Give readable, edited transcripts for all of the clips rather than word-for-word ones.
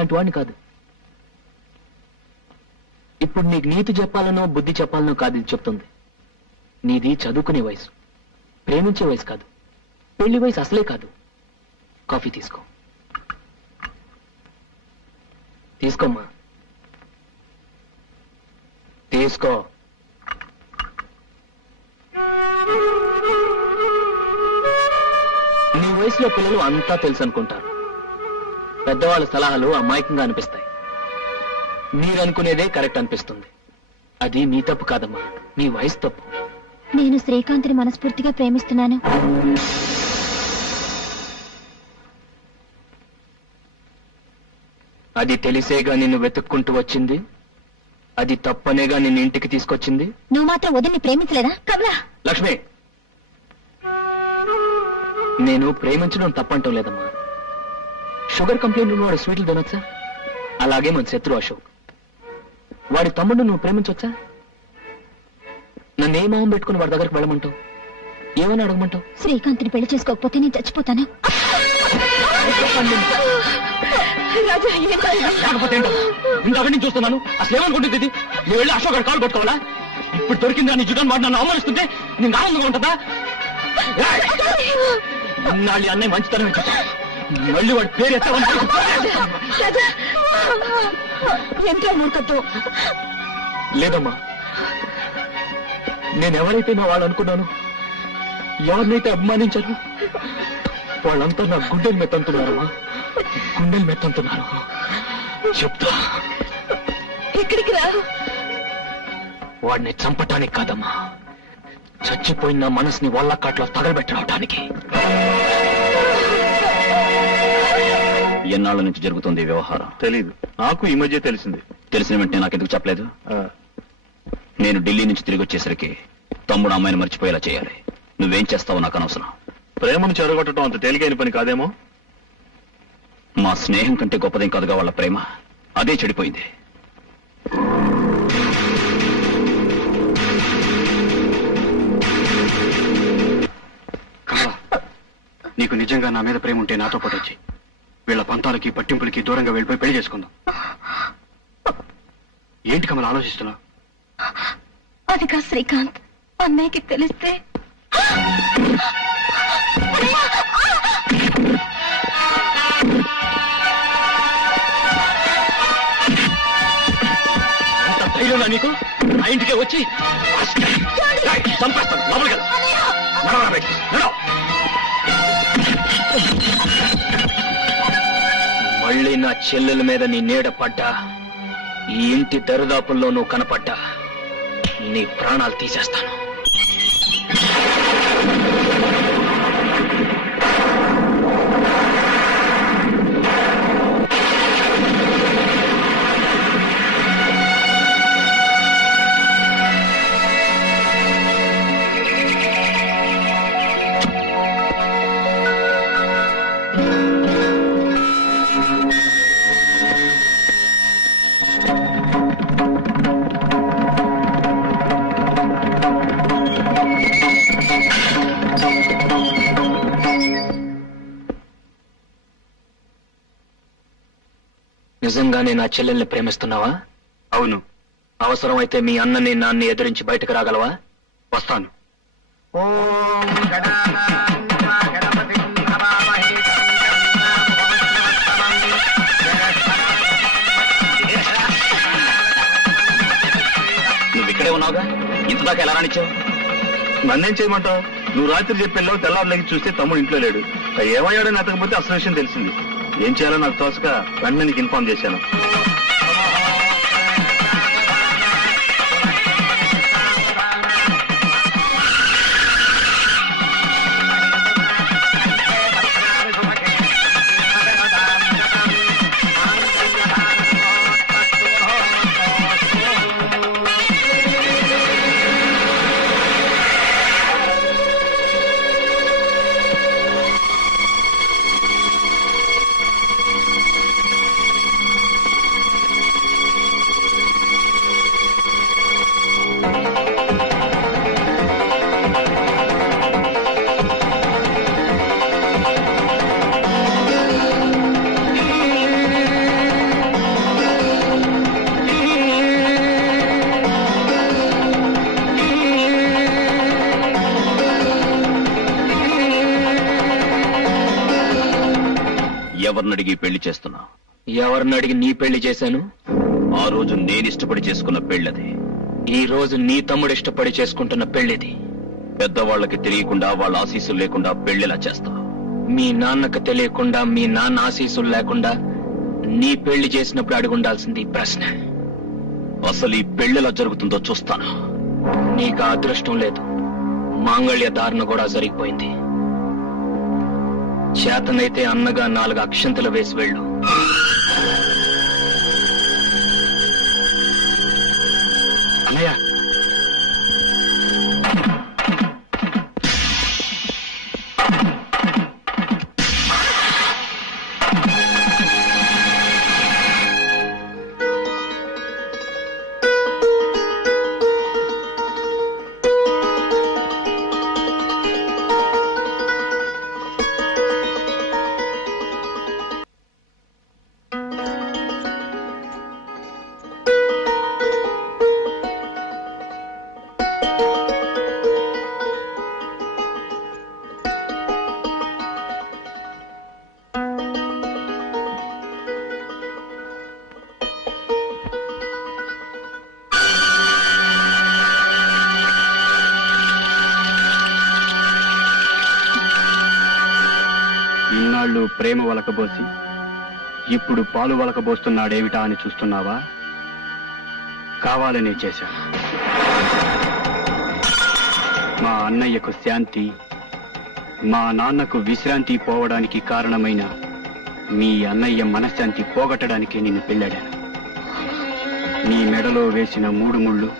అలాంటి వాడిని కాదు. ఇప్పుడు నీకు నీతి చెప్పాలనో బుద్ధి చెప్పాలనో కాదు ఇది చెప్తుంది. నీది చదువుకునే వయసు, ప్రేమించే వయసు కాదు, పెళ్లి వయసు అసలే కాదు. కాఫీ తీసుకో. తీసుకోమ్మా, తీసుకో. నీ వయసులో పిల్లలు అంతా తెలుసు అనుకుంటారు. పెద్దవాళ్ళ సలహాలు అమాయకంగా అనిపిస్తాయి. మీరనుకునేదే కరెక్ట్ అనిపిస్తుంది. అది మీ తప్పు కాదమ్మా, మీ వయసు తప్పు. నేను శ్రీకాంత్ని మనస్ఫూర్తిగా ప్రేమిస్తున్నాను. అది తెలిసేగా నిన్ను వెతుక్కుంటూ వచ్చింది. అది తప్పనేగా నిన్ను ఇంటికి తీసుకొచ్చింది. నువ్వు మాత్రం వదిన్ని ప్రేమించలేదా? కమలా, లక్ష్మి, నేను ప్రేమించడం తప్పంటం లేదమ్మా. షుగర్ కంప్లైంట్ ఉన్నవాడు స్వీట్లు తినొచ్చా? అలాగే మన శత్రు అశోక్, వాడి తమ్ముడు నువ్వు ప్రేమించొచ్చా? నన్ను ఏ మొహం పెట్టుకుని వాడి దగ్గరికి వెళ్ళమంటావు? ఏమని అడగమంటావు? శ్రీకాంత్ని పెళ్లి చేసుకోకపోతే నేను చచ్చిపోతాను. లేకపోతే ఏంటో ఇంతకటి నుంచి చూస్తున్నాను. అసలు ఏమనుకుంటుంది ఇది? నువ్వు వెళ్ళి అశోక్ కాలు కొట్టుకోవాలా? ఇప్పుడు దొరికింది నీ జుటాన్ని వాడు నన్ను అవమానిస్తుంటే నీకు ఆనందంగా ఉంటుందా? నాళ్ళు అన్నయ్య మంచితనం ఇచ్చా, మళ్ళీ వాడి పేరు ఎత్తవని ఎంతో మూర్ఖత్వం. లేదమ్మా, నేనెవరైతే నా వాళ్ళు అనుకున్నాను, ఎవరినైతే అభిమానించాను, వాళ్ళంతా నా గుండెలు మెత్తంటున్నారమ్మా, గుండెలు మెత్తంటున్నారు. చెప్తా, ఎక్కడికి రా. వాడిని చంపటానికి కాదమ్మా, చచ్చిపోయిన నా మనసుని వల్లకాట్లో తగలబెట్టడానికి. ఎన్నాళ్ళ నుంచి జరుగుతుంది ఈ వ్యవహారం? తెలీదు, నాకు ఈ మధ్య తెలిసింది. తెలిసిన వెంటనే నాకెందుకు చెప్పలేదు? నేను ఢిల్లీ నుంచి తిరిగి వచ్చేసరికి తమ్ముడు అమ్మాయిని మర్చిపోయేలా చేయాలి. నువ్వేం చేస్తావో నాకు అనవసరం. ప్రేమను చెరగొట్టడం అంత తేలికైన పని కాదేమో. మా స్నేహం కంటే గొప్పదేం కాదుగా వాళ్ళ ప్రేమ. అదే చెడిపోయింది. నీకు నిజంగా నా మీద ప్రేమ ఉంటే నాతో పాటు వచ్చి వీళ్ళ పంతాలకి పట్టింపులకి దూరంగా వెళ్ళిపోయి పెళ్లి చేసుకుందాం. ఏంటి కమల ఆలోచిస్తున్నావు? అది కా శ్రీకాంత్, అన్నయ్యకి తెలిస్తే అంత ధైర్యంగా నీకు నా ఇంటికే వచ్చి చంపేస్తాను. లోపలికి వెళ్ళు. నడవరా బయటికి, నడవ. మళ్ళీ నా చెల్లెల మీద నీ నీడ పడ్డా, ఈ ఇంటి దరిదాపుల్లో నువ్వు కనపడ్డా నీ ప్రాణాలు తీసేస్తాను. నిజంగానే నా చెల్లెల్ని ప్రేమిస్తున్నావా? అవును. అవసరమైతే మీ అన్నని నాన్ని ఎదురించి బయటకు రాగలవా? వస్తాను. నువ్వు ఇక్కడే ఉన్నావుగా, ఇంతదాకా ఎలా రానిచ్చావు? నన్నేం చేయమంటావు? నువ్వు రాత్రి చెప్పెళ్ళావు, తెల్లారులకి చూస్తే తమ్ముడు ఇంట్లో లేడు. ఏమయ్యాడని అతకపోతే అసలు విషయం తెలిసింది. ఏం చేయాలో నాకు తోసక వెంటనే నీకు ఇన్ఫార్మ్ చేశాను. ఎవరినడిగి పెళ్లి చేస్తున్నా? ఎవరిని అడిగి నీ పెళ్లి చేశాను? ఆ రోజు నేను ఇష్టపడి చేసుకున్న పెళ్ళది. ఈ రోజు నీ తమ్ముడు ఇష్టపడి చేసుకుంటున్న పెళ్లిది. పెద్దవాళ్ళకి తెలియకుండా వాళ్ళ ఆశీస్సులు లేకుండా పెళ్లిలా చేస్తా. మీ నాన్నకు తెలియకుండా, మీ నాన్న ఆశీస్సులు లేకుండా నీ పెళ్లి చేసినప్పుడు అడుగుండాల్సింది ఈ ప్రశ్న. అసలు ఈ పెళ్లిలా జరుగుతుందో చూస్తాను. నీకు ఆ అదృష్టం లేదు. మాంగళ్య ధారణ కూడా జరిగిపోయింది. చేతనైతే అన్నగా 4 అక్షంతలు వేసి వెళ్ళు. అన్నయ్య, ఇన్నాళ్ళు ప్రేమ వలకబోసి ఇప్పుడు పాలు వలకబోస్తున్నాడేమిటా అని చూస్తున్నావా? కావాలనే చేశాను. మా అన్నయ్యకు శాంతి, మా నాన్నకు విశ్రాంతి పోవడానికి కారణమైన మీ అన్నయ్య మనశ్శాంతి పోగొట్టడానికి నిన్ను పెళ్ళాడాను. నీ మెడలో వేసిన 3 ముళ్ళు,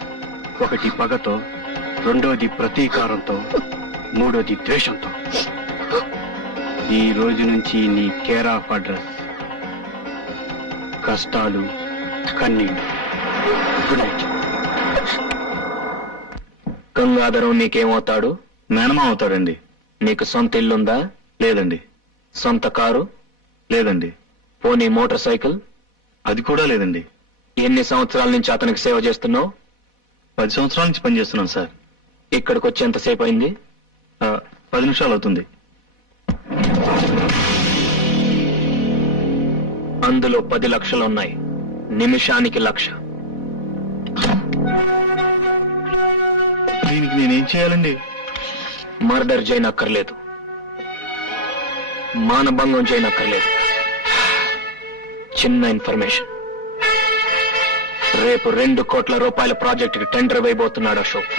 ఒకటి పగతో, రెండోది ప్రతీకారంతో, మూడోది ద్వేషంతో. ఈ రోజు నుంచి నీ కేర్ ఆఫ్ అడ్రస్ కష్టాలు, కన్నీళ్ళు. Good night. గంగాధరం నీకేమవుతాడు? మేనమా అవుతాడండి. నీకు సొంత ఇల్లుందా? లేదండి. సొంత కారు? లేదండి. పోనీ మోటార్ సైకిల్? అది కూడా లేదండి. ఎన్ని సంవత్సరాల నుంచి అతనికి సేవ చేస్తున్నావు? 10 సంవత్సరాల నుంచి పనిచేస్తున్నాను సార్. ఇక్కడికి వచ్చి ఎంతసేపు అయింది? 10 నిమిషాలు అవుతుంది. అందులో 10 లక్షలున్నాయి. నిమిషానికి 1,00,000. దీనికి నేనేం చేయాలండి? మర్డర్ చేయనక్కర్లేదు, మానభంగం చేయనక్కర్లేదు. చిన్న ఇన్ఫర్మేషన్. రేపు 2 కోట్ల రూపాయల ప్రాజెక్టుకి టెండర్ వేయబోతున్నాడు అశోక్.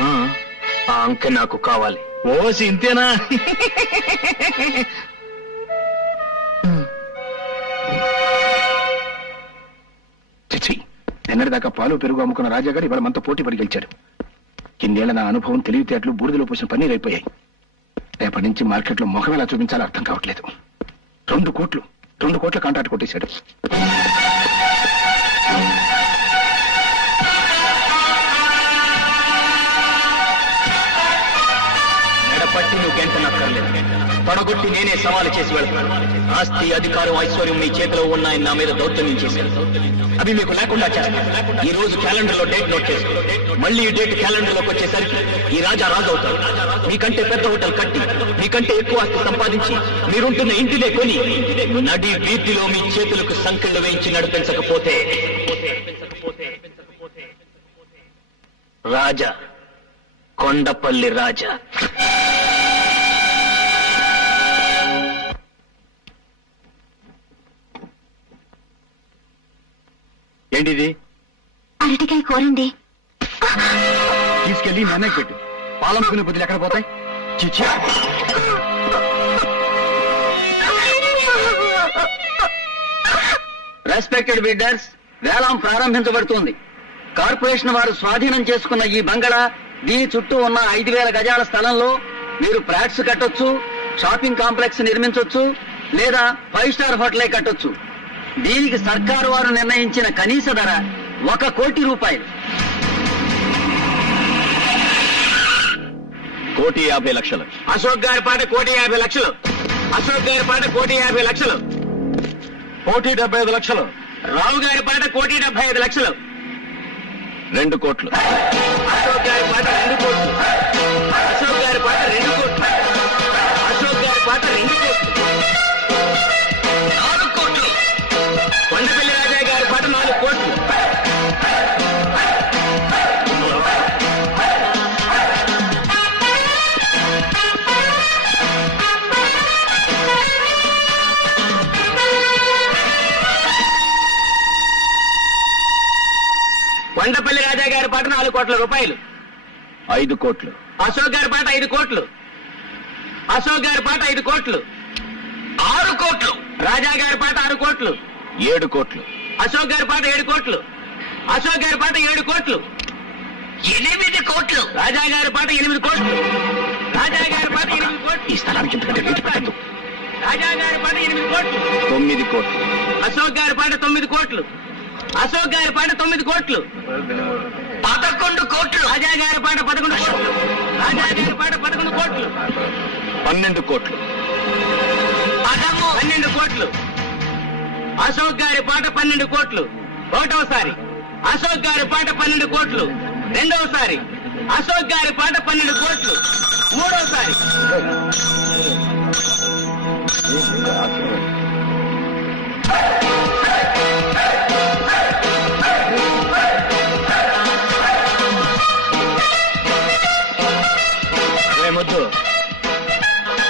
ఆ అంకె నాకు కావాలి. ఓసి ఇంతేనా? చిచ్చి, నిన్నటిదాకా పాలు పెరుగు అమ్ముకున్న రాజాగారు ఇవాళ మనతో పోటీ పడి గెలిచాడు. కిందేళ్ల నా అనుభవం, తెలివితేటలు బూడిదలో పోసిన పన్నీరు అయిపోయాయి. రేపటి నుంచి మార్కెట్లో ముఖం ఎలా చూపించాలో అర్థం కావట్లేదు. 2 కోట్ల కాంట్రాక్ట్ కొట్టేశాడు. మెడపట్టి నువ్వు గెంటనక్కర్లేదు. పడగొట్టి నేనే సవాలు చేసి వెళ్తాను. ఆస్తి, అధికారం, ఐశ్వర్యం మీ చేతిలో ఉన్నాయని నా మీద దౌర్జన్యం చేశారు. అవి మీకు లేకుండా చేస్తాను. ఈ రోజు క్యాలెండర్ లో డేట్ నోట్ చేసుకో. మళ్ళీ ఈ డేట్ క్యాలెండర్ లోకి వచ్చేసరికి ఈ రాజా రాజు అవుతాడు. మీకంటే పెద్ద హోటల్ కట్టి, మీకంటే ఎక్కువ ఆస్తి సంపాదించి, మీరుంటున్న ఇంటినే కొని నడి వీధిలో మీ చేతులకు సంకెళ్ళు వేయించి నడిపించకపోతే రాజా, కొండపల్లి రాజా. ఏంటిది? అరటికాయ కూరండి. తీసుకెళ్లి నాన్నకి పెట్టు. పాలమ్ముకునే బుద్ధులు ఎక్కడ పోతాయి? చిచ్చి. రెస్పెక్టెడ్ బిడ్డర్స్, వేలం ప్రారంభించబడుతోంది. కార్పొరేషన్ వారు స్వాధీనం చేసుకున్న ఈ బంగళా, దీని చుట్టూ ఉన్న 5,000 గజాల స్థలంలో మీరు ఫ్లాట్స్ కట్టొచ్చు, షాపింగ్ కాంప్లెక్స్ నిర్మించొచ్చు, లేదా 5 స్టార్ హోటలే కట్టొచ్చు. దీనికి సర్కారు వారు నిర్ణయించిన కనీస ధర 1 కోటి రూపాయలు. 1,50,00,000. అశోక్ గారి పాట 1,50,00,000. అశోక్ గారి పాట 1,50,00,000. 1,75,00,000. రావు గారి పాట 1,75,00,000. 2 కోట్లు. అశోక్ గారి పాట 2 కోట్లు. అశోక్ గారి పాట 2 కోట్లు. అశోక్ గారి పాట 2 కోట్లు. 4 కోట్లు. కొండపల్లి రాజా గారి పాట 4 కోట్ల రూపాయలు. 5 కోట్లు. అశోక్ గారి పాట 5 కోట్లు. అశోక్ గారి పాట 5 కోట్లు. 6 కోట్లు. రాజా గారి పాట 6 కోట్లు. 7 కోట్లు. అశోక్ గారి పాట 7 కోట్లు. అశోక్ గారి పాట 7 కోట్లు. 8 కోట్లు. రాజా గారి పాట 8 కోట్లు. రాజా గారి పాట 8 కోట్లు. ఈ స్థలానికి ఇంతకంటే రేటు పెట్టద్దు. రాజా గారి పాట 8 కోట్లు. 9 కోట్లు. అశోక్ గారి పాట 9 కోట్లు. అశోక్ గారి పాట 9 కోట్లు. 11 కోట్లు. రాజా గారి పాట 11 కోట్లు. రాజా గారి పాట 11 కోట్లు. 12 కోట్లు. 12 కోట్లు. అశోక్ గారి పాట 12 కోట్లు. ఒకటోసారి అశోక్ గారి పాట 12 కోట్లు. రెండవసారి అశోక్ గారి పాట 12 కోట్లు. మూడోసారి మొద్దు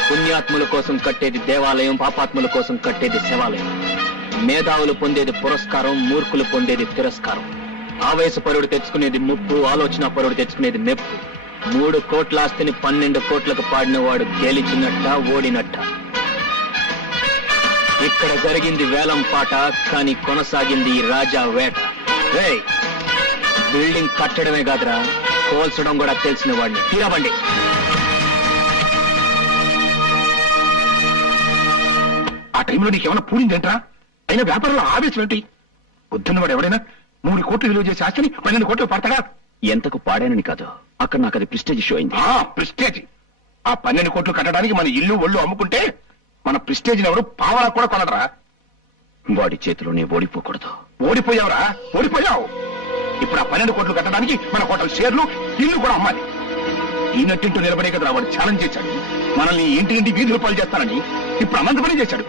పుణ్యాత్ముల కోసం కట్టేది దేవాలయం, పాపాత్ముల కోసం కట్టేది శివాలయం. మేధావులు పొందేది పురస్కారం, మూర్ఖులు పొందేది తిరస్కారం. ఆవేశపరుడు తెచ్చుకునేది ముప్పు, ఆలోచన పరుడు తెచ్చుకునేది మెప్పు. 3 కోట్ల ఆస్తిని 12 కోట్లకు పాడిన వాడు గెలిచినట్ట, ఓడినట్ట. ఇక్కడ జరిగింది వేలం పాట, కానీ కొనసాగింది ఈ రాజా వేట. రేయ్, బిల్డింగ్ కట్టడమే కాదురా, కోల్చడం కూడా తెలిసిన వాడిని. తీరవండి. ఆ టైంలో నీకేమైనా పూడిందేంట్రా? అయినా వ్యాపారంలో ఆవేశం ఏంటి? పొద్దున్నవాడు ఎవడైనా 3 కోట్లు విలువ చేసే ఆస్తిని 12 కోట్లు పడతాడా? ఎంతకు పాడానని కాదు, అక్కడ నాకు అది ప్రెస్టేజ్ ఇష్యూ అయింది. ప్రెస్టేజ్. ఆ 12 కోట్లు కట్టడానికి మన ఇల్లు ఒళ్ళు అమ్ముకుంటే మన ప్రెస్టేజ్ ఎవరు పావలా కూడా కొనడరా? వాడి చేతిలో నీ ఓడిపోకూడదు. ఓడిపోయావురా, ఓడిపోయావు. ఇప్పుడు ఆ 12 కోట్లు కట్టడానికి మన హోటల్ షేర్లు, ఇల్లు కూడా అమ్మాలి. ఈ నట్టింటూ నిలబడే కదరా వాడు ఛాలెంజ్ చేశాడు. మనల్ని ఇంటి వీధులు పాలు చేస్తానని ఇప్పుడు అనంత పని చేశాడు.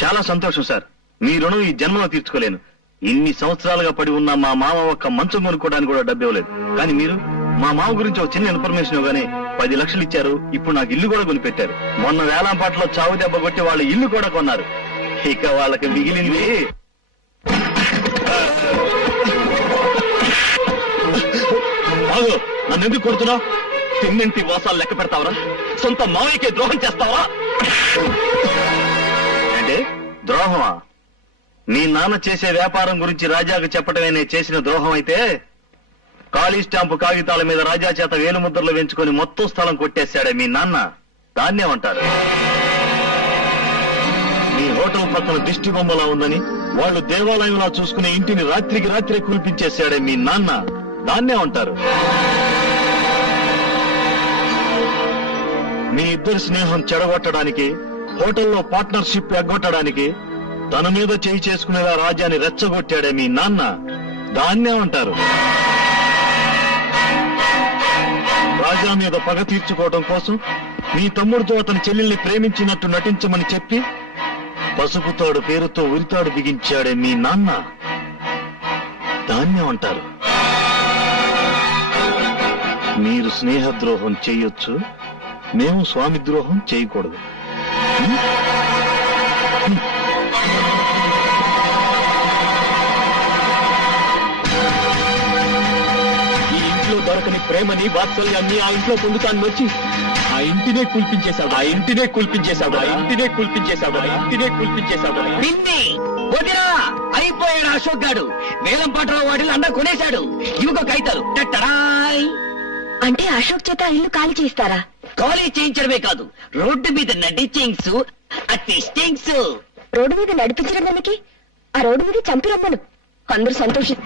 చాలా సంతోషం సార్. మీ రుణం ఈ జన్మలో తీర్చుకోలేను. ఇన్ని సంవత్సరాలుగా పడి ఉన్న మా మామ ఒక్క మంచం కొనుక్కోవడానికి కూడా డబ్బు ఇవ్వలేదు. కానీ మీరు మా మామ గురించి ఒక చిన్న ఇన్ఫర్మేషన్ ఇవ్వగానే 10 లక్షలు ఇచ్చారు. ఇప్పుడు నాకు ఇల్లు కూడా కొనిపెట్టారు. మొన్న వేలంపాటలో చావు దెబ్బ కొట్టి వాళ్ళ ఇల్లు కూడా కొన్నారు. ఇక వాళ్ళకి మిగిలింది నన్ను ఎందుకు కొడుతున్నావు? తిన్నింటి వాసాలు లెక్క పెడతావరా? సొంత మావయ్యకే ద్రోహం చేస్తావా? అంటే ద్రోహమా? మీ నాన్న చేసే వ్యాపారం గురించి రాజాకు చెప్పడమే నేను చేసిన ద్రోహం అయితే, ఖాళీ స్టాంపు కాగితాల మీద రాజా చేత వేలుముద్రలు వేయించుకొని మొత్తం స్థలం కొట్టేశాడే మీ నాన్న, దాన్నేమంటారు? మీ హోటల్ పక్కన దిష్టి బొమ్మలా ఉందని వాళ్ళు దేవాలయంలా చూసుకునే ఇంటిని రాత్రికి రాత్రే కూల్పించేశాడే మీ నాన్న, దాన్నేమంటారు? మీ ఇద్దరి స్నేహం చెడగొట్టడానికి, హోటల్లో పార్ట్నర్షిప్ ఎగ్గొట్టడానికి తన మీద చేయి చేసుకునేలా రాజాని రెచ్చగొట్టాడే మీ నాన్న, దాన్నే ఉంటారు. రాజా మీద పగ తీర్చుకోవడం కోసం మీ తమ్ముడితో అతని చెల్లెల్ని ప్రేమించినట్టు నటించమని చెప్పి పసుపుతాడు పేరుతో ఉరితాడు బిగించాడే మీ నాన్న, దాన్నే ఉంటారు. మీరు స్నేహద్రోహం చేయొచ్చు, మేము స్వామి ద్రోహం చేయకూడదు. ఈ ఇంట్లో దొరకని ప్రేమని, వాత్సల్యాన్ని ఆ ఇంట్లో పొందుతాను వచ్చి ఆ ఇంటినే కూల్పించేశావు, ఆ ఇంటినే కూల్పించేశావు, ఆ ఇంటినే కూల్పించేశావు, ఆ ఇంటినే కూల్పించేశావు. పిన్ని వదినా అయిపోయాడు అశోక్ గాడు. వేలం పాటలో వాటిని అన్న కొనేశాడు. ఇవిగో కైతాలు. టట్టడాయ్. అంటే అశోక్ చేత ఇల్లు ఖాళీ చేస్తారా? ఖాళీ చేయించడమే కాదు, రోడ్డు మీద నడిచేయింగ్స్, అట్టిస్టింగ్స్. రోడ్డు మీద నడిపించడం దానికి ఆ రోడ్డు మీద చంపి రమ్మను. అందరూ సంతోషి.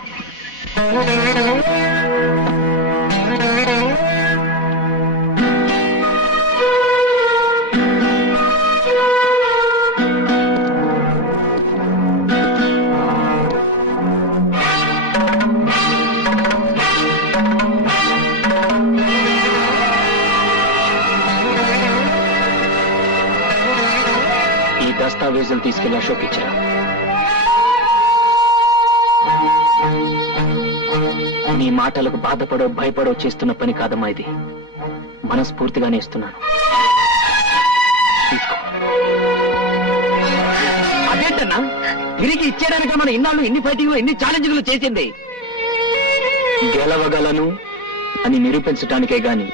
దస్తావేజులు తీసుకెళ్లి అశోక్ ఇచ్చారా? నీ మాటలకు బాధపడో భయపడో చేస్తున్న పని కాదమ్మా ఇది. మనస్ఫూర్తిగానే ఇస్తున్నాను. తీసుకో. అదేంటన్నా నాన్న తిరిగి ఇచ్చేయడానికి మనం ఇన్నాళ్ళు ఇన్ని ఫైటింగ్లు ఇన్ని ఛాలెంజ్లు చేసింది. గెలవగలను అని నిరూపించడానికే గాని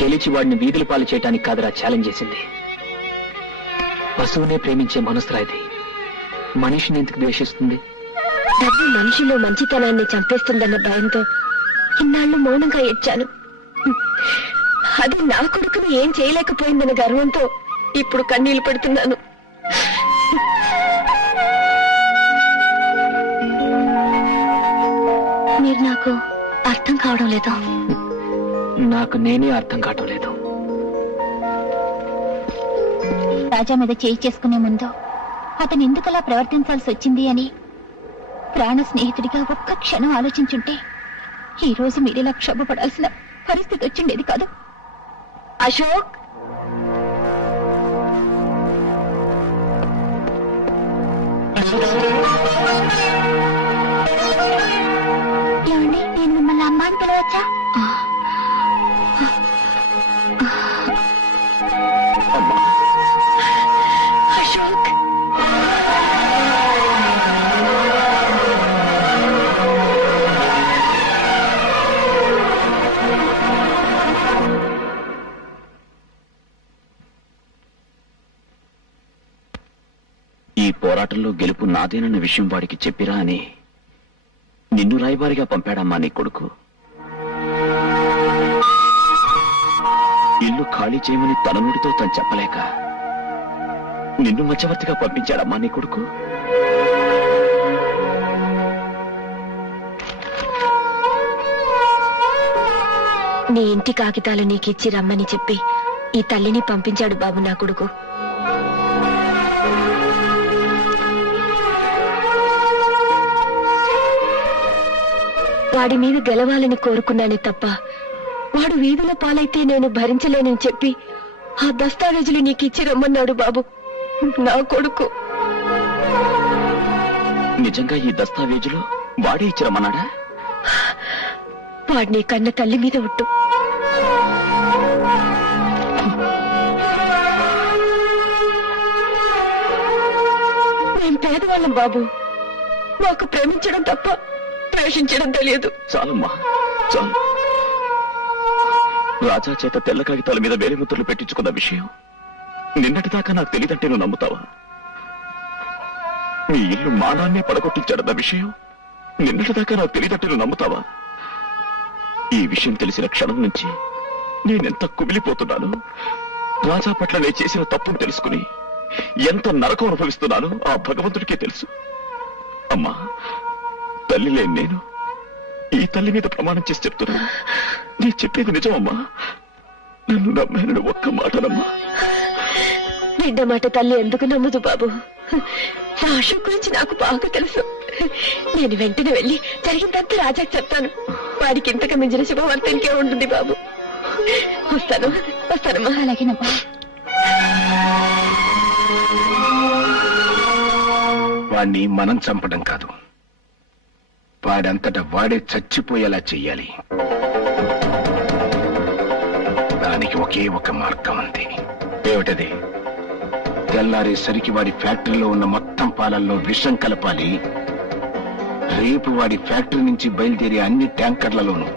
గెలిచి వాడిని వీధుల పాలు చేయడానికి కాదురా ఛాలెంజ్ చేసింది. పశువునే ప్రేమించే మనసురా ఇది. మనిషిని ఎందుకు ద్వేషిస్తుంది? డబ్బు మనిషిలో మంచితనాన్ని చంపేస్తుందన్న భయంతో ఇన్నాళ్ళు మౌనంగా ఏడ్చాను. అది నా కొడుకుని ఏం చేయలేకపోయిందన్న గర్వంతో ఇప్పుడు కన్నీళ్లు పెడుతున్నాను. మీరు నాకు అర్థం కావడం లేదు. నాకు నేనే అర్థం కావటం లేదు. రాజా మీద చేయి చేసుకునే ముందు అతను ఎందుకలా ప్రవర్తించాల్సి వచ్చింది అని ప్రాణ స్నేహితుడిగా ఒక్క క్షణం ఆలోచించుంటే ఈ రోజు మీరిలా క్షోభపడాల్సిన పరిస్థితి వచ్చిండేది కాదు. అశోక్, ఏమండి, నేను మిమ్మల్ని అమ్మ అని పిలవచ్చా? అశోక్, ఈ పోరాటంలో గెలుపు నాదేనన్న విషయం వాడికి చెప్పిరా అని నిన్ను రాయబారిగా పంపాడమ్మా నీ కొడుకు. ఇల్లు ఖాళీ చేయమని తన నోటితో తను చెప్పలేక నిన్ను మధ్యవర్తిగా పంపించాడమ్మా నీ కొడుకు. నీ ఇంటి కాగితాలు నీకిచ్చి రమ్మని చెప్పి ఈ తల్లిని పంపించాడు బాబు నా కొడుకు. వాడి మీద గెలవాలని కోరుకున్నానే తప్ప వాడు వీధుల పాలైతే నేను భరించలేనని చెప్పి ఆ దస్తావేజులు నీకిచ్చి రమ్మన్నాడు బాబు నా కొడుకు. నిజంగా ఈ దస్తావేజులు వాడే ఇచ్చిరమ్మన్నాడా? వాడిని కన్న తల్లి మీద ఉట్టు. మేం పేదవాళ్ళం బాబు. మాకు ప్రేమించడం తప్ప ద్వేషించడం తెలియదు. చాలమ్మా, చాలు. రాజా చేత తెల్ల కాగితాల మీద వేరే ముద్రలు పెట్టించుకున్న విషయం నిన్నటిదాకా నాకు తెలియదంటే నువ్వు నమ్ముతావా? నీ ఇల్లు మానాన్నే పడగొట్టించాడన్న విషయం నిన్నటిదాకా నాకు తెలియదంటే నువ్వు నమ్ముతావా? ఈ విషయం తెలిసిన క్షణం నుంచి నేనెంత కుమిలిపోతున్నాను. రాజా పట్ల నేను చేసిన తప్పును తెలుసుకుని ఎంత నరకం అనుభవిస్తున్నానో ఆ భగవంతుడికే తెలుసు. అమ్మా, తల్లి లేని నేను ఈ తల్లి మీద ప్రమాణం చేసి చెప్తున్నాను, నీ చెప్పేది నిజమమ్మా. నన్ను నమ్మాను ఒక్క మాటనమ్మా. బిడ్డ మాట తల్లి ఎందుకు నమ్మదు బాబు? నా అశోక్ గురించి నాకు బాగా తెలుసు. నేను వెంటనే వెళ్ళి జరిగిందంతా రాజాకి చెప్తాను. వాడికి ఇంతకు మించిన శుభవార్త ఇంకే ఉంటుంది బాబు. వస్తానమ్మా. అలాగేనమ్మా. వాణ్ణి మనం చంపడం కాదు, వాడంతటా వాడే చచ్చిపోయేలా చెయ్యాలి. దానికి ఒకే ఒక మార్గం ఉంది. ఏమిటది? తెల్లారేసరికి వాడి ఫ్యాక్టరీలో ఉన్న మొత్తం పాలల్లో విషం కలపాలి. రేపు వాడి ఫ్యాక్టరీ నుంచి బయలుదేరే అన్ని ట్యాంకర్లలోనూ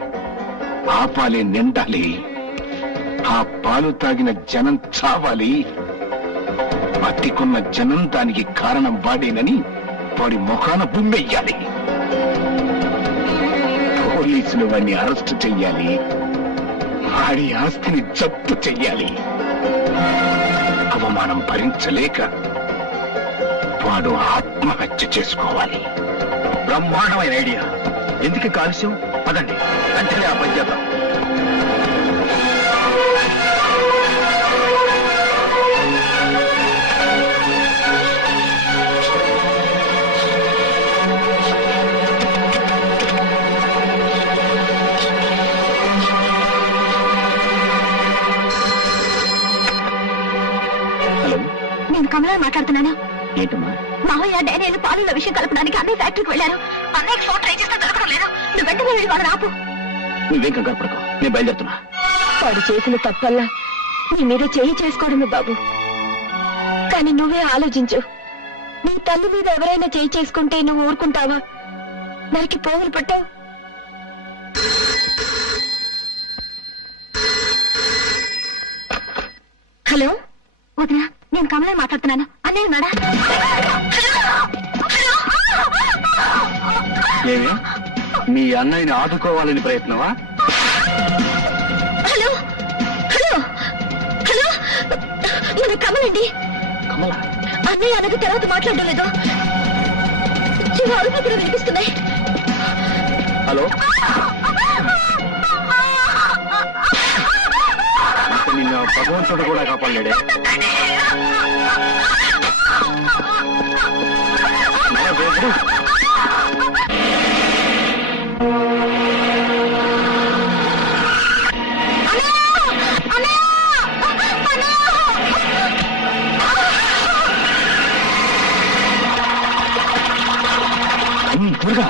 ఆ పాలే నిండాలి. ఆ పాలు తాగిన జనం చావాలి. బతికున్న జనం దానికి కారణం వాడేనని వాడి ముఖాన బుమ్మెయ్యాలి. పోలీసులు వాడిని అరెస్ట్ చెయ్యాలి. వాడి ఆస్తిని జప్తు చెయ్యాలి. అవమానం భరించలేక వాడు ఆత్మహత్య చేసుకోవాలి. బ్రహ్మాండమైన ఐడియా. ఎందుకు కాలుష్యం? పదండి, వెంటనే ఆ పని చేద్దాం. హలో, నేను కమలా మాట్లాడుతున్నాను. ఏంటమ్మా? మావయ్య డైరీలు పాలలో విషయం కలపడానికి అన్నయ్య ఫ్యాక్టరీకి వెళ్ళారు. అన్నయ్యకి ఫోన్ ట్రై చేస్తే దొరకడం లేదు. నువ్వు వెంటనే వెళ్ళి వాడు ఆపు. నువ్వేం కంగారు పడకు, నేను బయలుదేరుతున్నా. వాడు చేసిన తప్పల్లా నీ మీద చేయి చేసుకోవడమే బాబు. కానీ నువ్వే ఆలోచించు. నీ తల్లి మీద ఎవరైనా చేయి చేసుకుంటే నువ్వు ఊరుకుంటావా? నరికి పోగులు పట్టావు. హలో వదినా, నేను కమలా మాట్లాడుతున్నాను. అన్నయ్య ఉన్నాడా? మీ అన్నయ్యని ఆదుకోవాలని ప్రయత్నమా? హలో హలో హలో, మన కమలండి. కమల అన్నయ్య అనగా తర్వాత మాట్లాడడం లేదు. ఇవి అరుపులు కూడా వినిపిస్తున్నాయి. హలో, నిన్ను భగవంతుడు కూడా కాపాడలేడే. త్వరగా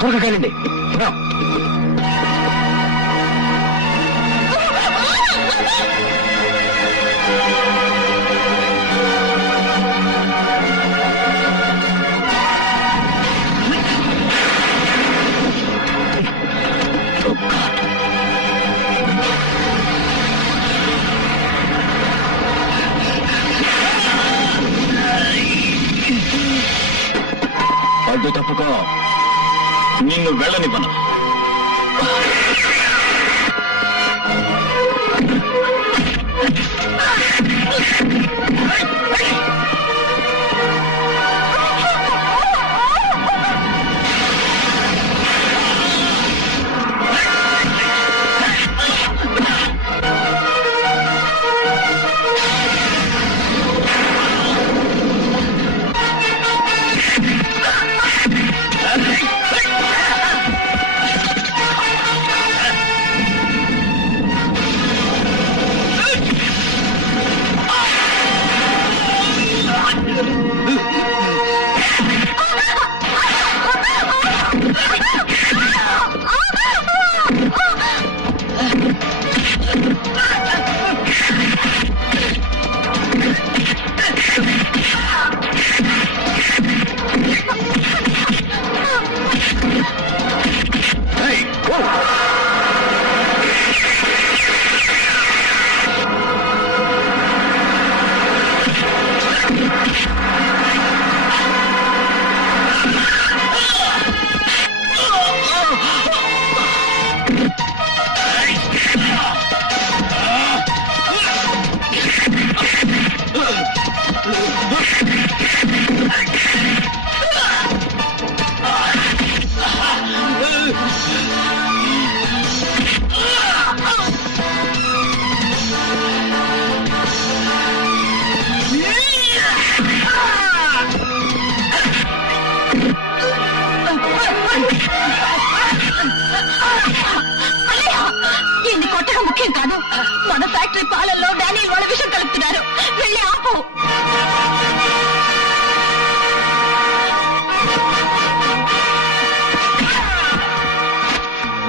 త్వరగా కాలండి. అడ్డు తప్పుకో, నిన్ను వెళ్ళనివ్వను. దీన్ని కొట్టడం ముఖ్యం కాదు. మన ఫ్యాక్టరీ పాలల్లో డానియల్ వాళ్ళ విషయం కలుపుతున్నారు. వెళ్ళి ఆపు.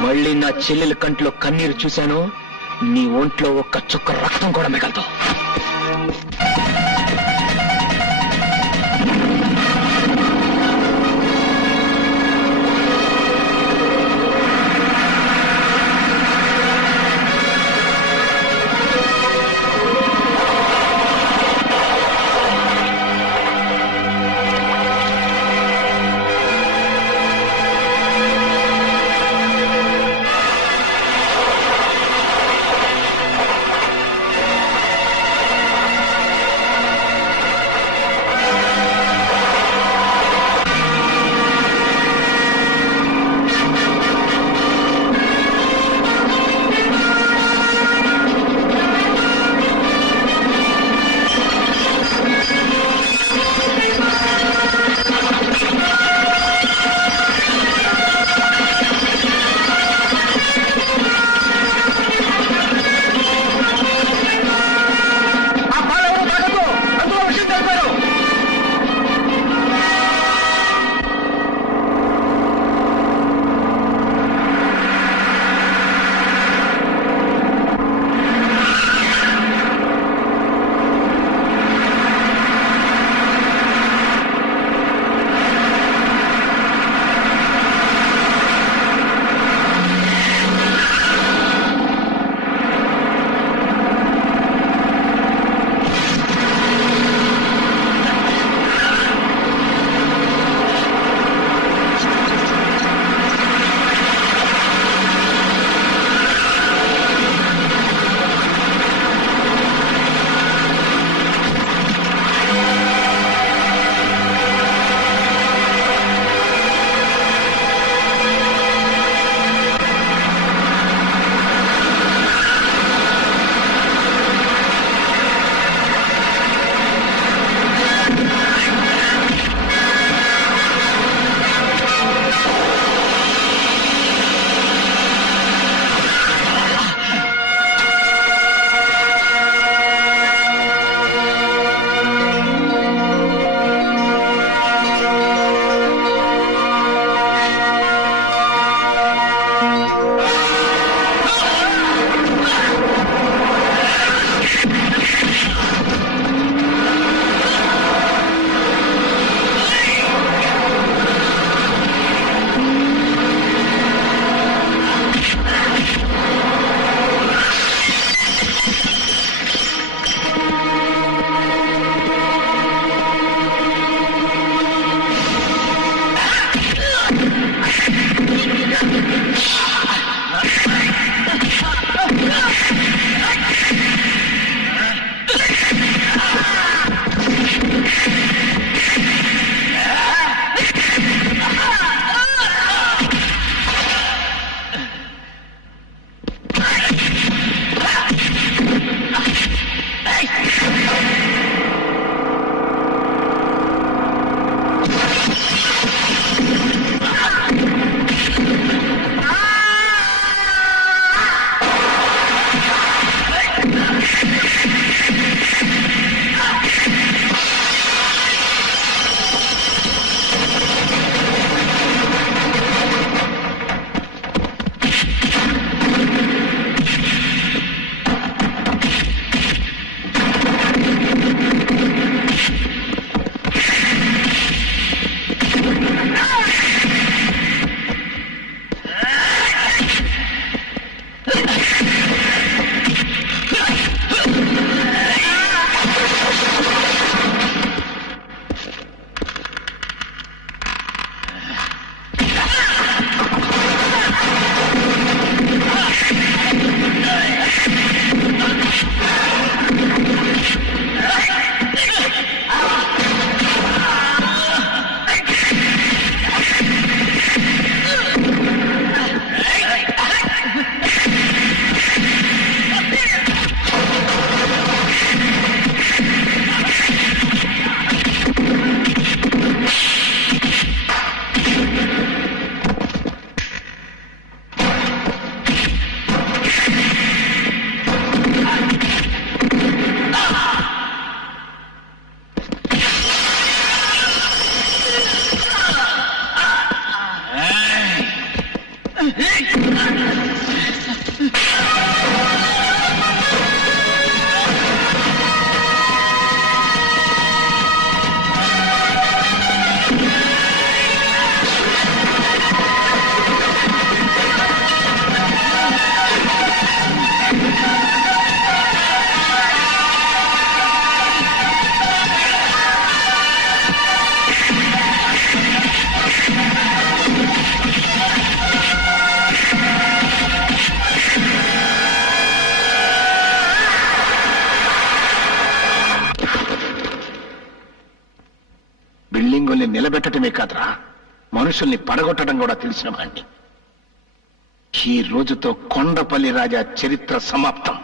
మళ్ళీ నా చెల్లెల కంట్లో కన్నీరు చూశాను, నీ ఒంట్లో ఒక్క చుక్క రక్తం కూడా మిగలదు. బిల్డింగుల్ని నిలబెట్టడమే కాదురా, మనుషుల్ని పడగొట్టడం కూడా తెలిసిన వాణ్ణి. ఈ రోజుతో కొండపల్లి రాజా చరిత్ర సమాప్తం.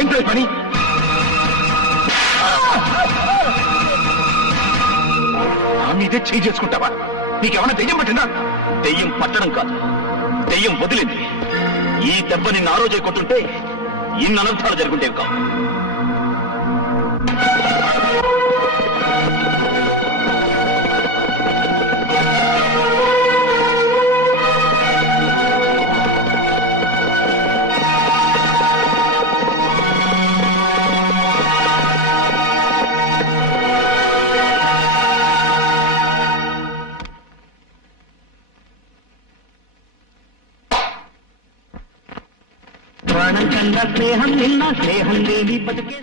ఏంటో పని? నా మీదే చేయి చేసుకుంటావా? నీకేమన్నా దెయ్యం పట్టిందా? దెయ్యం పట్టడం కాదు, దెయ్యం వదిలింది. ఈ దెబ్బ నిన్ను ఆ రోజే కొట్టుంటే ఇన్ని అనర్థాలు జరుగుంటేవి కావు. ప్రాణం కన్నా స్నేహం నిన్న స్నేహం లేని బతుకే